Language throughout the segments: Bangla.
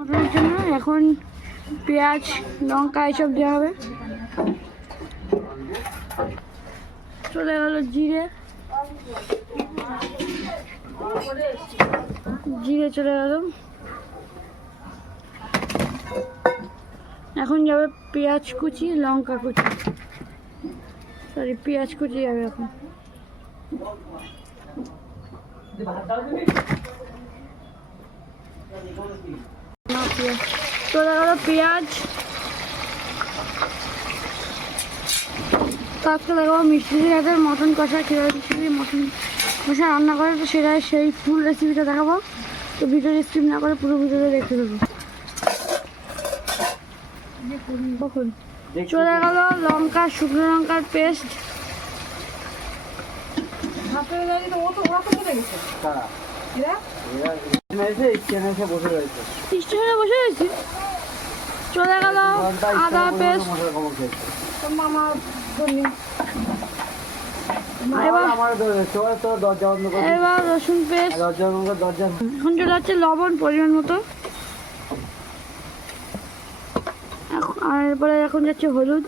মটনের জন্য এখন পেঁয়াজ লঙ্কা এসব দেওয়া হবে। চলে গেল জিরে, চলে গেল। এখন যাবে পেঁয়াজ কুচি, লঙ্কা কুচি, সরি পেঁয়াজ কুচি যাবে এখন। চলে গেল পেঁয়াজ। আজকে দেখাবো মিস্ত্রির হাতের মটন কষা, কীভাবে মিস্ত্রি মটন কষা রান্না করে, তো সেটা সেই ফুল রেসিপিটা দেখাবো। তো ভিডিও স্কিপ না করে পুরো ভিডিওটা দেখতে দেবো। চলে গেল লঙ্কা, শুকনো লঙ্কার পেস্ট। স্টেশনে বসে রয়েছে। চলে গেল আদা পেস্ট, এবার রসুন পেস্ট। এখন চলে যাচ্ছে লবণ পরিমাণ মতো, আর এরপরে এখন যাচ্ছে হলুদ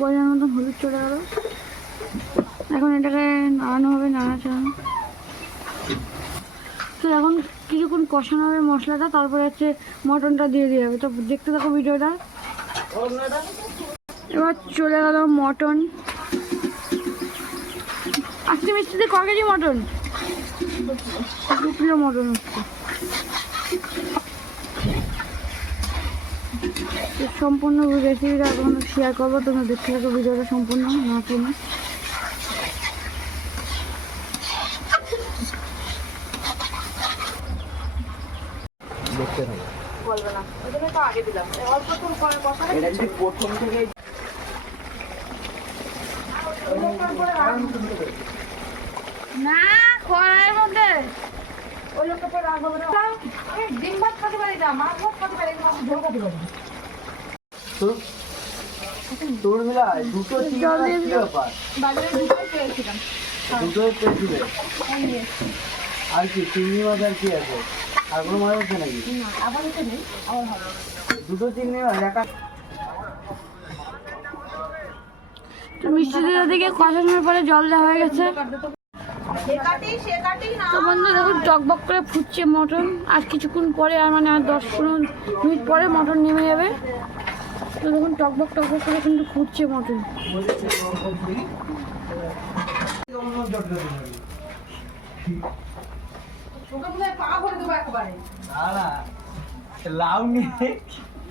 পরিমাণ মতো, হলুদ চলে গেল। এখন এটাকে নাড়ানো হবে, নাড়াচাড়ানো। তো এখন কিছুক্ষণ কষানো হবে মশলাটা, তারপরে হচ্ছে মটনটা দিয়ে দিয়ে হবে। তো দেখতে থাকো ভিডিওটা। এবার চলে গেল মটন। আজকে মিস্ত্রিতে ক কেজি মটন? 2 কিলো মটন হচ্ছে। সম্পূর্ণ রেসিপিটা এখন শেয়ার করবো, তোমরা দেখতে থাকো ভিডিওটা সম্পূর্ণ না শুনে। না কড়াইয়ের মধ্যে ওই লোকটা পরে রাখবো না। ডিম ভাত খেতে পারি না, মাছ ভাত খেতে পারি না, ঝোল খেতে পারি না। তোর মিলা দুটো বাজারে দুটোই পেয়েছিলাম, দুটোই পেয়েছিলে। আর কি চিংড়ি মাছ আর কি আছে? আর কোনো মাছ আছে নাকি? আবার এটা নেই, আবার ভালো দুটো চিংড়ি মাছ একা। মিষ্টিদের দিকে কষানোর পরে জল দেওয়া হয়ে গেছে। তো বন্ধু দেখুন টকবক করে ফুটছে মটন। আর কিছুক্ষণ পরে, আর মানে আর 10-15 মিনিট পরে মটন নেমে যাবে। তো দেখুন টকবক করে কিন্তু ফুটছে মটন। লাউ নিয়ে